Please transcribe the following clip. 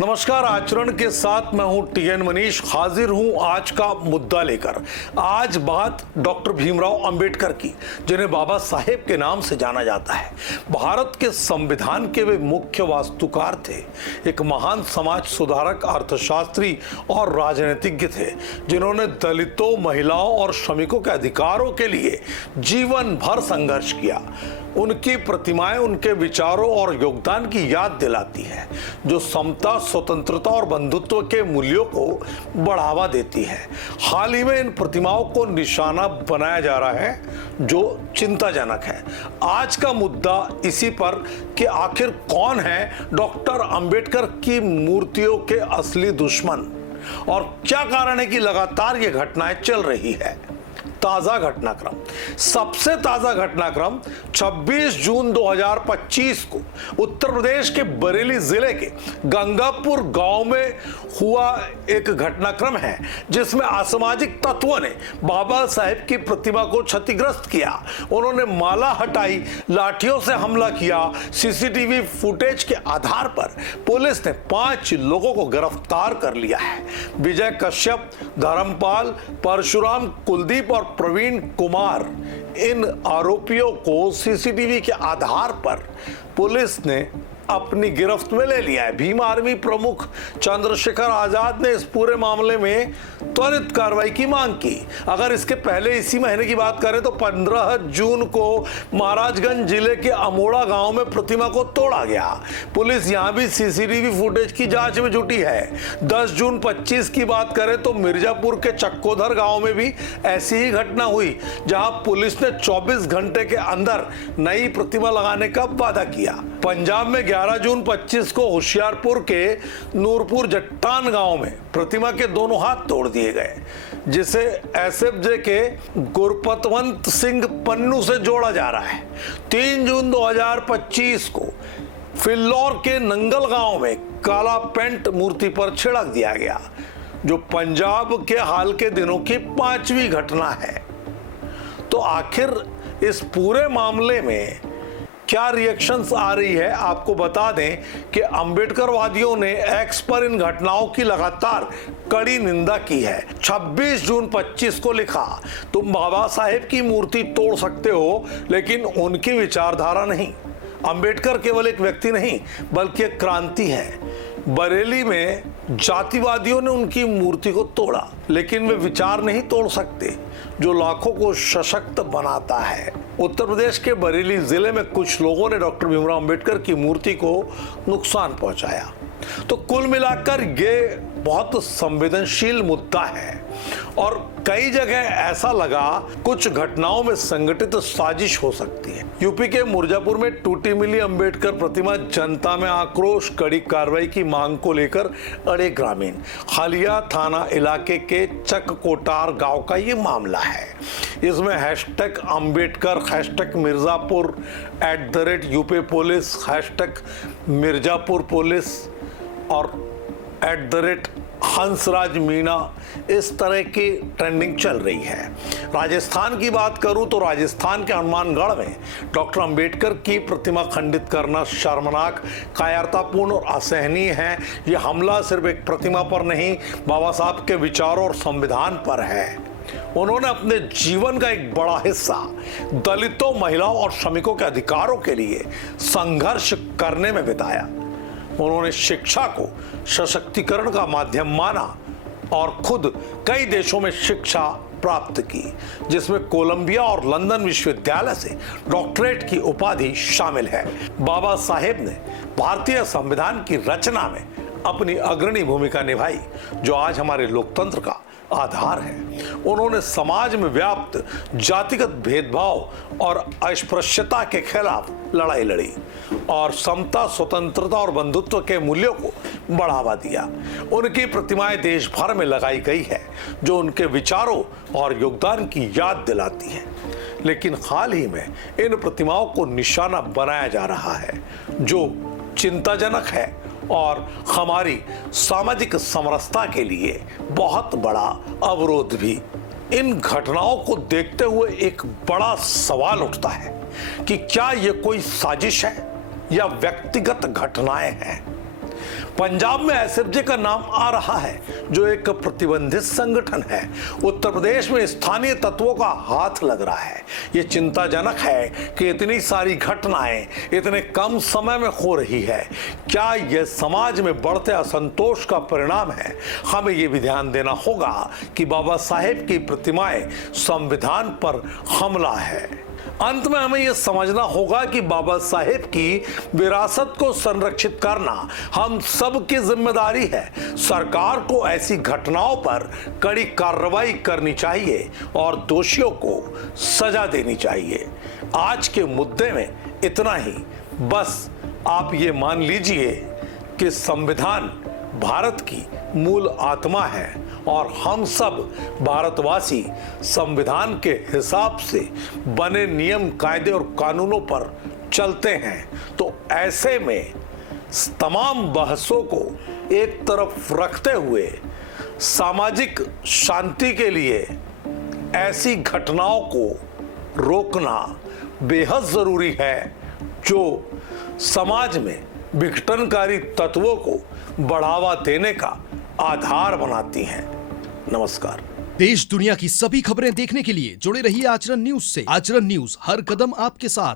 नमस्कार। आचरण के साथ मैं हूं टीएन मनीष, हाजिर हूं आज का मुद्दा लेकर। आज बात डॉक्टर भीमराव अंबेडकर की, जिन्हें बाबा साहेब के नाम से जाना जाता है। भारत के संविधान के वे मुख्य वास्तुकार थे। एक महान समाज सुधारक, अर्थशास्त्री और राजनीतिज्ञ थे, जिन्होंने दलितों, महिलाओं और श्रमिकों के अधिकारों के लिए जीवन भर संघर्ष किया। उनकी प्रतिमाएं उनके विचारों और योगदान की याद दिलाती है, जो समता, स्वतंत्रता और बंधुत्व के मूल्यों को बढ़ावा देती है। हाल ही में इन प्रतिमाओं को निशाना बनाया जा रहा है, जो चिंताजनक है। आज का मुद्दा इसी पर कि आखिर कौन है डॉक्टर अंबेडकर की मूर्तियों के असली दुश्मन, और क्या कारण है कि लगातार ये घटनाएं चल रही है। ताजा घटनाक्रम, सबसे ताजा घटनाक्रम 26 जून 2025 को उत्तर प्रदेश के बरेली जिले के गंगापुर गांव में हुआ एक घटनाक्रम है, जिसमें असामाजिक तत्वों ने बाबा साहेब की प्रतिमा को क्षतिग्रस्त किया। उन्होंने माला हटाई, लाठियों से हमला किया। सीसीटीवी फुटेज के आधार पर पुलिस ने 5 लोगों को गिरफ्तार कर लिया है। विजय कश्यप, धर्मपाल, परशुराम, कुलदीप और प्रवीण कुमार, इन आरोपियों को सीसीटीवी के आधार पर पुलिस ने अपनी गिरफ्त में ले लिया है। भीम आर्मी प्रमुख चंद्रशेखर आजाद ने इस पूरे मामले में त्वरित कार्रवाई की मांग की। अगर इसके पहले इसी महीने की बात करें तो 15 जून को महाराजगंज जिले के अमोड़ा गांव में प्रतिमा को तोड़ा गया। पुलिस यहां भी सीसीटीवी फुटेज की जांच में जुटी है। 10 जून 25 की बात करें तो मिर्जापुर के चक्कोधर गांव में भी ऐसी ही घटना हुई, जहां पुलिस ने 24 घंटे के अंदर नई प्रतिमा लगाने का वादा किया। पंजाब में 11 जून 25 को होशियारपुर के नूरपुर जट्टान गांव में प्रतिमा के दोनों हाथ तोड़ दिए गए, जिसे एसएफजे के गुरपतवंत सिंह पन्नू से जोड़ा जा रहा है। 3 जून 2025 को फिल्लौर के नंगल गांव में काला पेंट मूर्ति पर छिड़क दिया गया, जो पंजाब के हाल के दिनों की 5वीं घटना है। तो आखिर इस पूरे मामले में क्या रिएक्शंस आ रही है, आपको बता दें कि अंबेडकरवादियों ने एक्स पर इन घटनाओं की लगातार कड़ी निंदा की है। 26 जून 25 को लिखा, तुम बाबा साहेब की मूर्ति तोड़ सकते हो, लेकिन उनकी विचारधारा नहीं। अंबेडकर केवल एक व्यक्ति नहीं, बल्कि एक क्रांति है। बरेली में जातिवादियों ने उनकी मूर्ति को तोड़ा, लेकिन वे विचार नहीं तोड़ सकते जो लाखों को सशक्त बनाता है। उत्तर प्रदेश के बरेली जिले में कुछ लोगों ने डॉक्टर भीमराव अंबेडकर की मूर्ति को नुकसान पहुंचाया। तो कुल मिलाकर ये बहुत संवेदनशील मुद्दा है, और कई जगह ऐसा लगा कुछ घटनाओं में संगठित साजिश हो सकती है। यूपी के मिर्जापुर में टूटी मिली अंबेडकर प्रतिमा, जनता में आक्रोश, कड़ी कार्रवाई की मांग को लेकर अड़े ग्रामीण। हालिया थाना इलाके के चककोटार गांव का ये मामला है। इसमें hashtag Ambedkar, hashtag Mirzapur, @UP police, hashtag Mirzapur police और @हंसराज मीणा, इस तरह की ट्रेंडिंग चल रही है। राजस्थान की बात करूं तो राजस्थान के हनुमानगढ़ में डॉक्टर अंबेडकर की प्रतिमा खंडित करना शर्मनाक, कायरतापूर्ण और असहनीय है। यह हमला सिर्फ एक प्रतिमा पर नहीं, बाबा साहब के विचारों और संविधान पर है। उन्होंने अपने जीवन का एक बड़ा हिस्सा दलितों, महिलाओं और श्रमिकों के अधिकारों के लिए संघर्ष करने में बिताया। उन्होंने शिक्षा को सशक्तिकरण का माध्यम माना और खुद कई देशों में शिक्षा प्राप्त की, जिसमें कोलंबिया और लंदन विश्वविद्यालय से डॉक्टरेट की उपाधि शामिल है। बाबा साहेब ने भारतीय संविधान की रचना में अपनी अग्रणी भूमिका निभाई, जो आज हमारे लोकतंत्र का आधार है। उन्होंने समाज में व्याप्त जातिगत भेदभाव और अस्पृश्यता के खिलाफ लड़ाई लड़ी और समता, स्वतंत्रता और बंधुत्व के मूल्यों को बढ़ावा दिया। उनकी प्रतिमाएं देश भर में लगाई गई है, जो उनके विचारों और योगदान की याद दिलाती है। लेकिन हाल ही में इन प्रतिमाओं को निशाना बनाया जा रहा है, जो चिंताजनक है और हमारी सामाजिक समरसता के लिए बहुत बड़ा अवरोध भी। इन घटनाओं को देखते हुए एक बड़ा सवाल उठता है कि क्या ये कोई साजिश है या व्यक्तिगत घटनाएं हैं। पंजाब में एसएफजे का नाम आ रहा है, जो एक प्रतिबंधित संगठन है। उत्तर प्रदेश में स्थानीय तत्वों का हाथ लग रहा है। ये चिंताजनक है कि इतनी सारी घटनाएं इतने कम समय में हो रही है। क्या यह समाज में बढ़ते असंतोष का परिणाम है? हमें यह भी ध्यान देना होगा कि बाबा साहेब की प्रतिमाएं संविधान पर हमला है। अंत में हमें यह समझना होगा कि बाबा साहेब की विरासत को संरक्षित करना हम सब की जिम्मेदारी है। सरकार को ऐसी घटनाओं पर कड़ी कार्रवाई करनी चाहिए और दोषियों को सजा देनी चाहिए। आज के मुद्दे में इतना ही। बस आप ये मान लीजिए कि संविधान भारत की मूल आत्मा है और हम सब भारतवासी संविधान के हिसाब से बने नियम, कायदे और कानूनों पर चलते हैं। तो ऐसे में तमाम बहसों को एक तरफ रखते हुए सामाजिक शांति के लिए ऐसी घटनाओं को रोकना बेहद जरूरी है, जो समाज में विघटनकारी तत्वों को बढ़ावा देने का आधार बनाती हैं। नमस्कार। देश दुनिया की सभी खबरें देखने के लिए जुड़े रहिए आचरण न्यूज से। आचरण न्यूज, हर कदम आपके साथ।